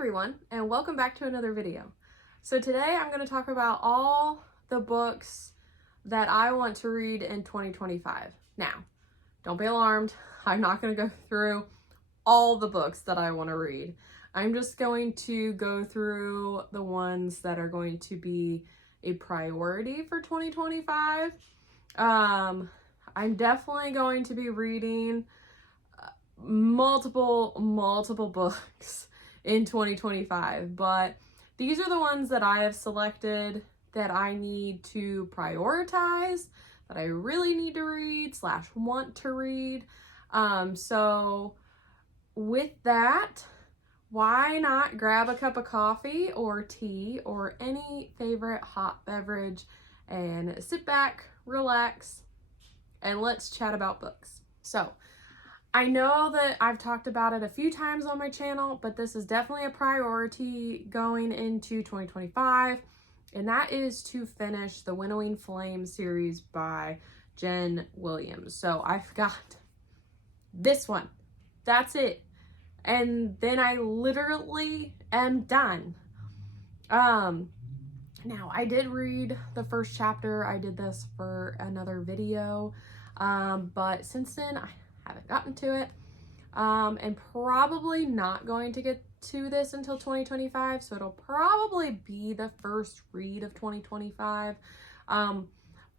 everyone, and welcome back to another video. So today I'm going to talk about all the books that I want to read in 2025. Now, don't be alarmed. I'm not going to go through all the books that I want to read. I'm just going to go through the ones that are going to be a priority for 2025. I'm definitely going to be reading multiple books in 2025, but these are the ones that I have selected that I need to prioritize, that I really need to read / want to read. So with that, why not grab a cup of coffee or tea or any favorite hot beverage and sit back, relax, and let's chat about books. So I know that I've talked about it a few times on my channel, but this is definitely a priority going into 2025, and that is to finish the Winno Flame series by Jen Williams. So I've got this one. That's it. And then I literally am done. Now I did read the first chapter. I did this for another video, but since then I haven't gotten to it, and probably not going to get to this until 2025, so it'll probably be the first read of 2025,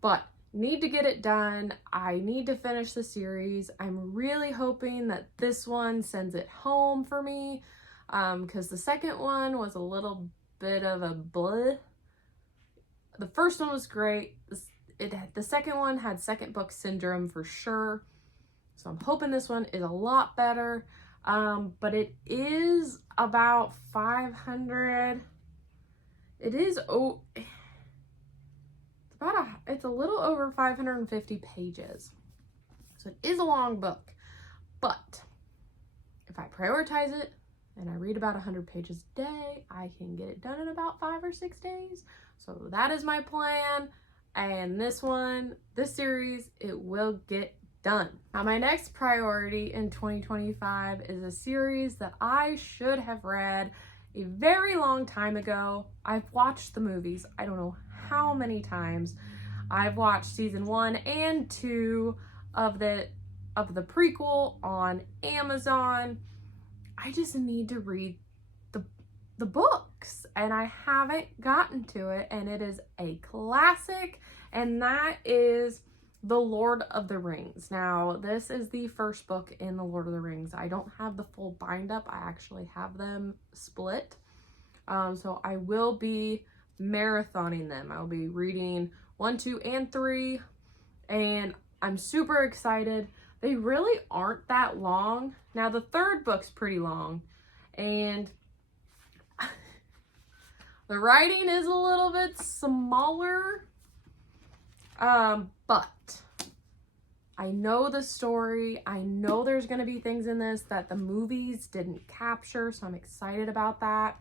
but need to get it done. I need to finish the series. I'm really hoping that this one sends it home for me, because the second one was a little bit of a bleh. The first one was great. The second one had second book syndrome for sure. So I'm hoping this one is a lot better, but it is about 500. It is, it's a little over 550 pages. So it is a long book, but if I prioritize it and I read about 100 pages a day, I can get it done in about 5 or 6 days. So that is my plan. And this series, it will get done. Now, my next priority in 2025 is a series that I should have read a very long time ago. I've watched the movies, I don't know how many times. I've watched season 1 and 2 of the prequel on Amazon. I just need to read the books, and I haven't gotten to it, and it is a classic, and that is The Lord of the Rings. Now, this is the first book in The Lord of the Rings. I don't have the full bind up. I actually have them split. So I will be marathoning them. I'll be reading 1, 2, and 3, and I'm super excited. They really aren't that long. Now, the third book's pretty long, and the writing is a little bit smaller, but I know the story. I know there's going to be things in this that the movies didn't capture, so I'm excited about that.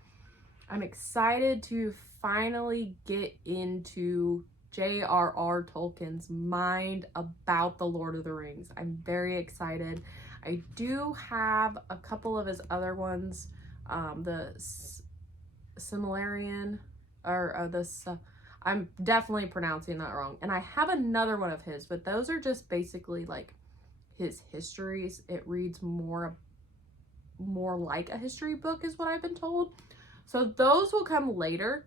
I'm excited to finally get into J.R.R. Tolkien's mind about the Lord of the Rings. I'm very excited. I do have a couple of his other ones, the Silmarillion, or I'm definitely pronouncing that wrong. And I have another one of his, but those are just basically like his histories. It reads more like a history book is what I've been told. So those will come later,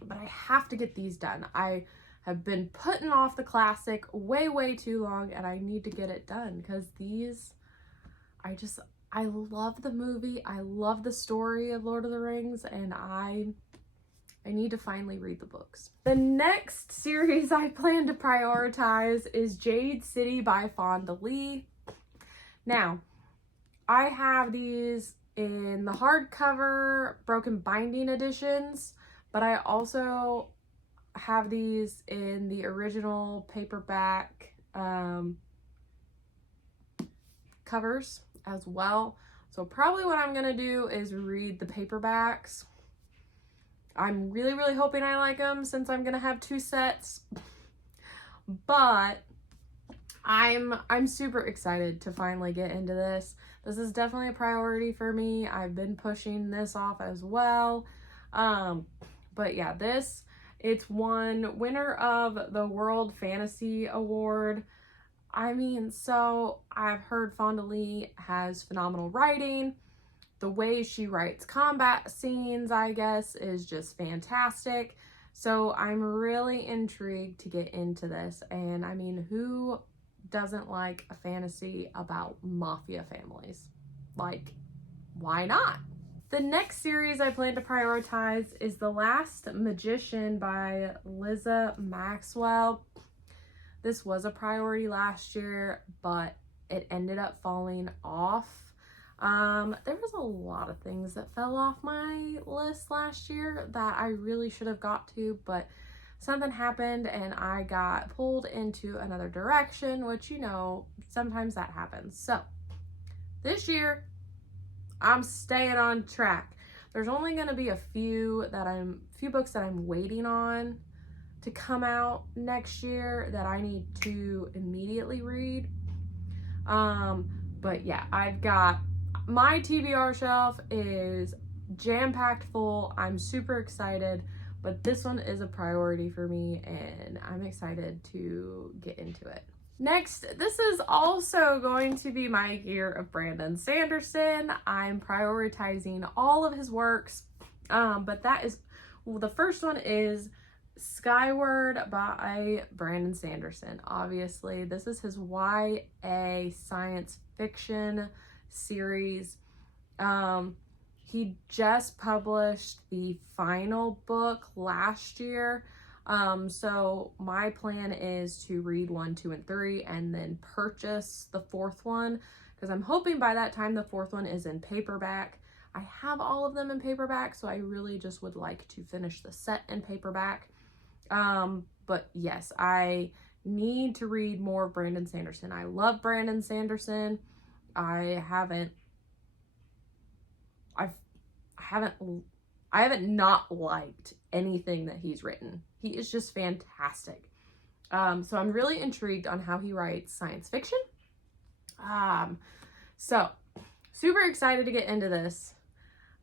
but I have to get these done. I have been putting off the classic way too long, and I need to get it done because these, I love the movie. I love the story of Lord of the Rings, and I need to finally read the books. The next series I plan to prioritize is Jade City by Fonda Lee. Now, I have these in the hardcover broken binding editions, but I also have these in the original paperback covers as well. So probably what I'm gonna do is read the paperbacks. I'm really hoping I like them since I'm gonna have 2 sets, but I'm super excited to finally get into this. This is definitely a priority for me. I've been pushing this off as well. But yeah, it's won winner of the World Fantasy Award. I mean, so I've heard Fonda Lee has phenomenal writing. The way she writes combat scenes, I guess, is just fantastic. So I'm really intrigued to get into this. And I mean, who doesn't like a fantasy about mafia families? Like, why not? The next series I plan to prioritize is The Last Magician by Liza Maxwell. This was a priority last year, but it ended up falling off. There was a lot of things that fell off my list last year that I really should have got to, but something happened and I got pulled into another direction, which, you know, sometimes that happens. So this year, I'm staying on track. There's only going to be a few books that I'm waiting on to come out next year that I need to immediately read. But yeah, I've got my TBR shelf is jam-packed full. I'm super excited, but this one is a priority for me and I'm excited to get into it. Next, this is also going to be my year of Brandon Sanderson. I'm prioritizing all of his works, but the first one is Skyward by Brandon Sanderson. Obviously, this is his YA science fiction series. He just published the final book last year. So my plan is to read 1, 2, and 3 and then purchase the 4th one, because I'm hoping by that time the 4th one is in paperback. I have all of them in paperback, so I really just would like to finish the set in paperback. But yes, I need to read more of Brandon Sanderson. I love Brandon Sanderson. I haven't not liked anything that he's written. He is just fantastic. So I'm really intrigued on how he writes science fiction. So super excited to get into this.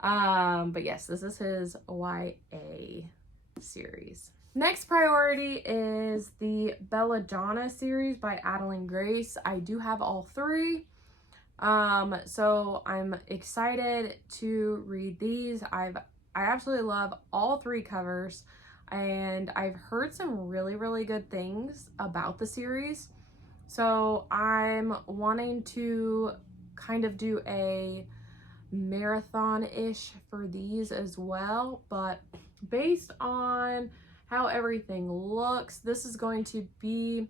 But yes, this is his YA series. Next priority is the Belladonna series by Adeline Grace. I do have all 3. So I'm excited to read these. I absolutely love all 3 covers, and I've heard some really, really good things about the series. So I'm wanting to kind of do a marathon-ish for these as well, but based on how everything looks, this is going to be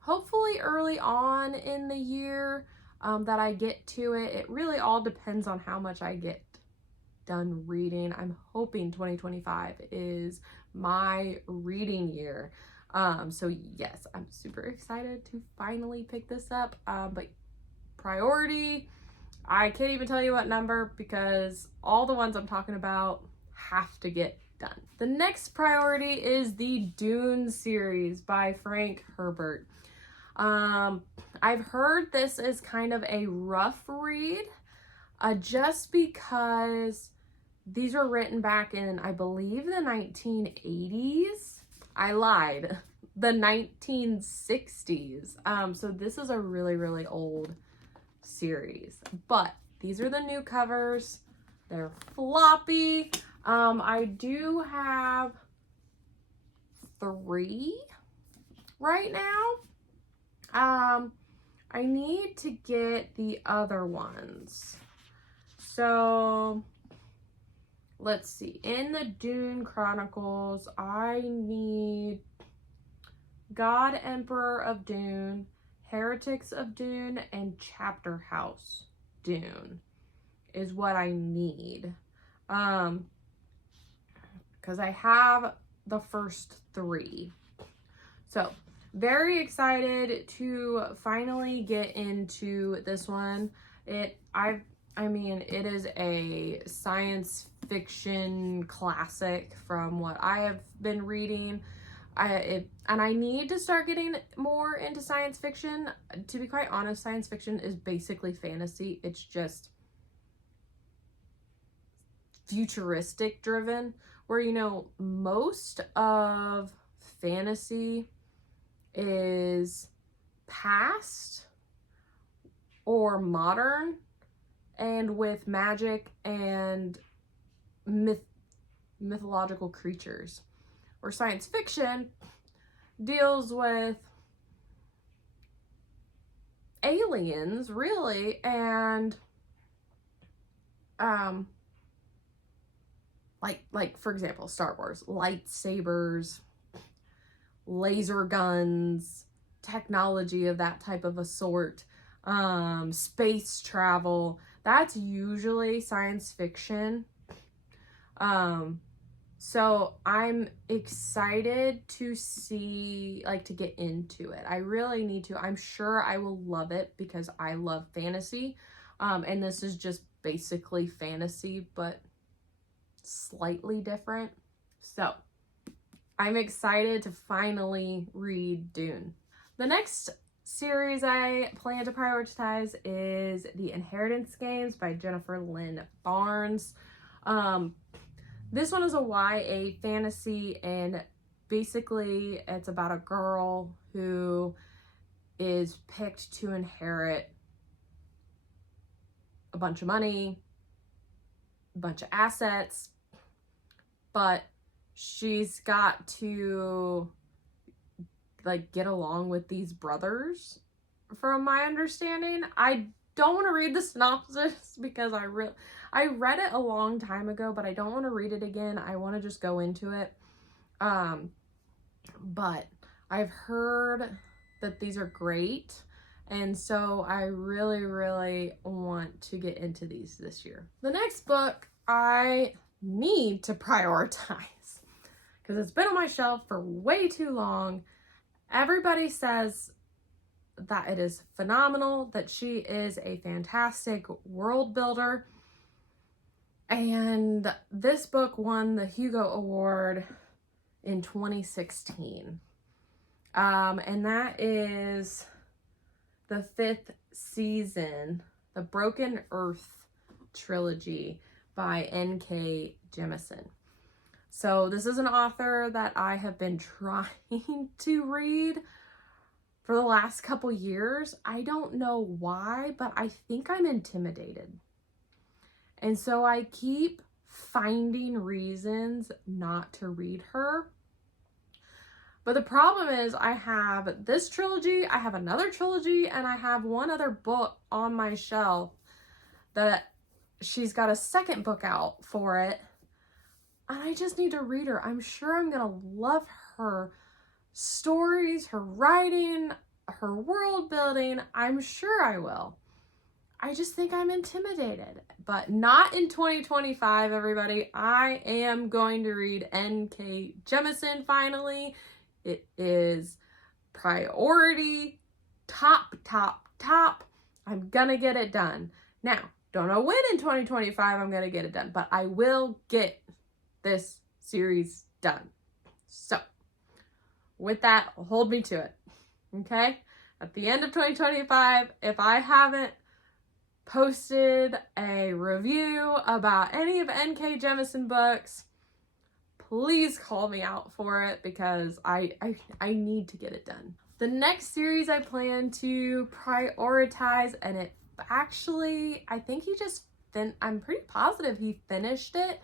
hopefully early on in the year that I get to it. It really all depends on how much I get done reading. I'm hoping 2025 is my reading year. So yes, I'm super excited to finally pick this up. But priority, I can't even tell you what number, because all the ones I'm talking about have to get done. The next priority is the Dune series by Frank Herbert. I've heard this is kind of a rough read, just because these were written back in, I believe, the 1980s. I lied. The 1960s. So this is a really, really old series. But these are the new covers. They're floppy. I do have 3 right now. I need to get the other ones. So let's see. In the Dune Chronicles, I need God Emperor of Dune, Heretics of Dune, and Chapter House Dune is what I need. Because I have the first 3. So very excited to finally get into this one. I mean, it is a science fiction classic from what I have been reading. And I need to start getting more into science fiction. To be quite honest, science fiction is basically fantasy. It's just futuristic driven, where, you know, most of fantasy is past or modern and with magic and mythological creatures, or science fiction deals with aliens, really, and like for example, Star Wars, lightsabers, laser guns, technology of that type of a sort, space travel. That's usually science fiction. So I'm excited to see, like, to get into it. I really need to. I'm sure I will love it because I love fantasy. And this is just basically fantasy, but slightly different. So I'm excited to finally read Dune. The next series I plan to prioritize is The Inheritance Games by Jennifer Lynn Barnes. This one is a YA fantasy, and basically it's about a girl who is picked to inherit a bunch of money, a bunch of assets, but she's got to, like, get along with these brothers, from my understanding. I don't want to read the synopsis because I read it a long time ago, but I don't want to read it again. I want to just go into it. But I've heard that these are great, and so I really, really want to get into these this year. The next book I need to prioritize because it's been on my shelf for way too long. Everybody says that it is phenomenal, that she is a fantastic world builder. And this book won the Hugo Award in 2016. And that is the 5th season, the Broken Earth Trilogy by N.K. Jemisin. So this is an author that I have been trying to read for the last couple years. I don't know why, but I think I'm intimidated. And so I keep finding reasons not to read her. But the problem is I have this trilogy, I have another trilogy, and I have one other book on my shelf that she's got a second book out for it. And I just need to read her. I'm sure I'm going to love her stories, her writing, her world building. I'm sure I will. I just think I'm intimidated. But not in 2025, everybody. I am going to read N.K. Jemisin finally. It is priority, top. I'm gonna get it done. Now, don't know when in 2025 I'm gonna get it done, but I will get this series done. So, with that, hold me to it, okay? At the end of 2025, if I haven't posted a review about any of N.K. Jemisin books, please call me out for it because I need to get it done. The next series I plan to prioritize, and it actually, I think I'm pretty positive he finished it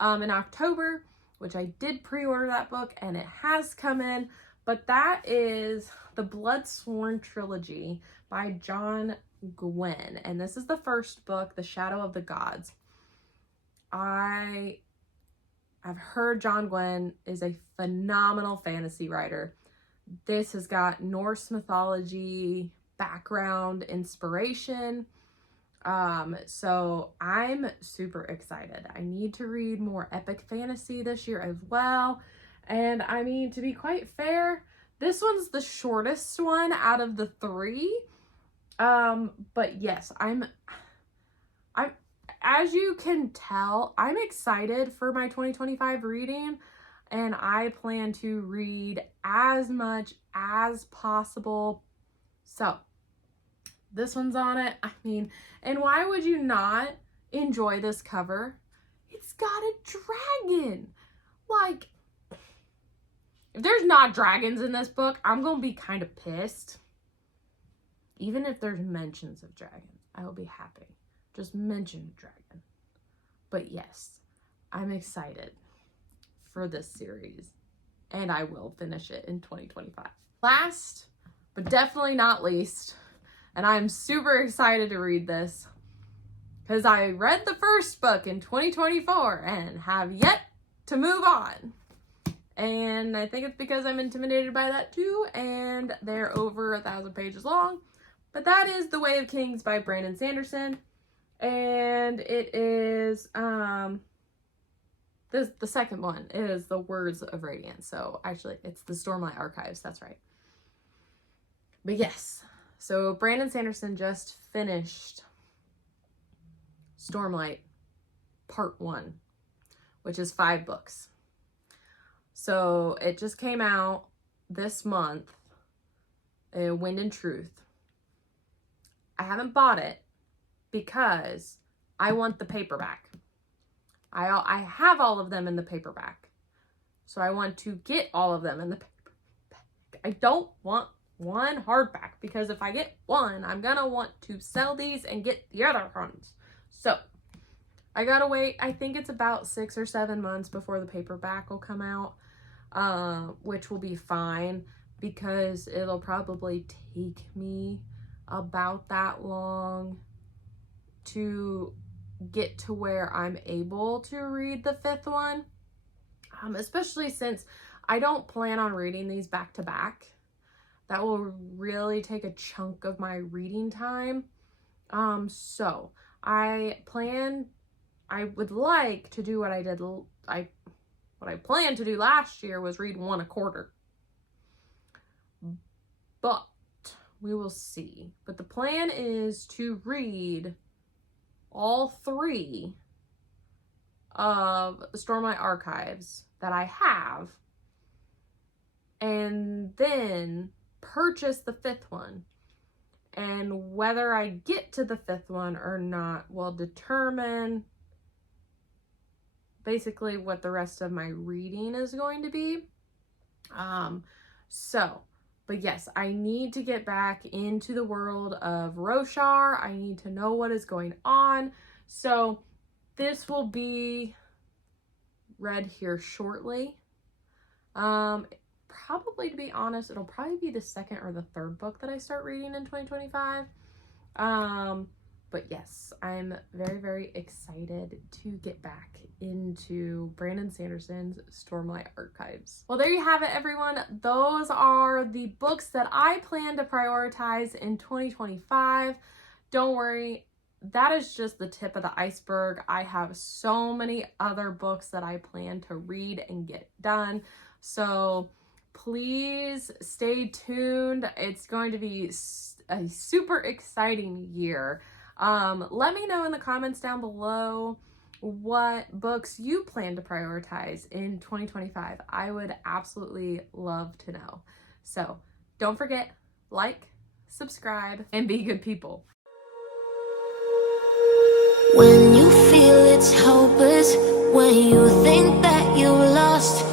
in October, which I did pre-order that book and it has come in, but that is the Bloodsworn Trilogy by John Gwynne. And this is the first book, The Shadow of the Gods. I've heard John Gwynne is a phenomenal fantasy writer. This has got Norse mythology background inspiration. So I'm super excited. I need to read more epic fantasy this year as well. And I mean, to be quite fair, this one's the shortest one out of the 3. But yes, I'm as you can tell, I'm excited for my 2025 reading. and I plan to read as much as possible. So this one's on it. I mean, and why would you not enjoy this cover? It's got a dragon. Like, if there's not dragons in this book, I'm gonna be kind of pissed. Even if there's mentions of dragons, I will be happy. Just mention dragon. But yes, I'm excited for this series, and I will finish it in 2025. Last, but definitely not least, and I'm super excited to read this because I read the first book in 2024 and have yet to move on. And I think it's because I'm intimidated by that too, and they're over 1,000 pages long. But that is The Way of Kings by Brandon Sanderson. And it is, the second one is The Words of Radiance. So actually, it's the Stormlight Archives. That's right. But yes, so Brandon Sanderson just finished Stormlight Part 1, which is 5 books. So it just came out this month, Wind and Truth. I haven't bought it because I want the paperback. I have all of them in the paperback. So I want to get all of them in the paperback. I don't want one hardback because if I get one, I'm gonna want to sell these and get the other ones. So I gotta wait. I think it's about 6 or 7 months before the paperback will come out, which will be fine because it'll probably take me about that long to get to where I'm able to read the 5th one, especially since I don't plan on reading these back to back. That will really take a chunk of my reading time. So I would like to do what I did. What I planned to do last year was read 1 a quarter, but we will see. But the plan is to read all 3 of the Stormlight Archives that I have, and then purchase the 5th one. And whether I get to the 5th one or not will determine basically what the rest of my reading is going to be. But yes, I need to get back into the world of Roshar. I need to know what is going on. So this will be read here shortly. Probably, to be honest, it'll probably be the 2nd or the 3rd book that I start reading in 2025. But yes, I'm very, very excited to get back into Brandon Sanderson's Stormlight Archives. Well, there you have it, everyone. Those are the books that I plan to prioritize in 2025. Don't worry, that is just the tip of the iceberg. I have so many other books that I plan to read and get done. So please stay tuned. It's going to be a super exciting year. Let me know in the comments down below what books you plan to prioritize in 2025. I would absolutely love to know. So don't forget, like, subscribe, and be good people. When you feel it's hopeless, when you think that you lost,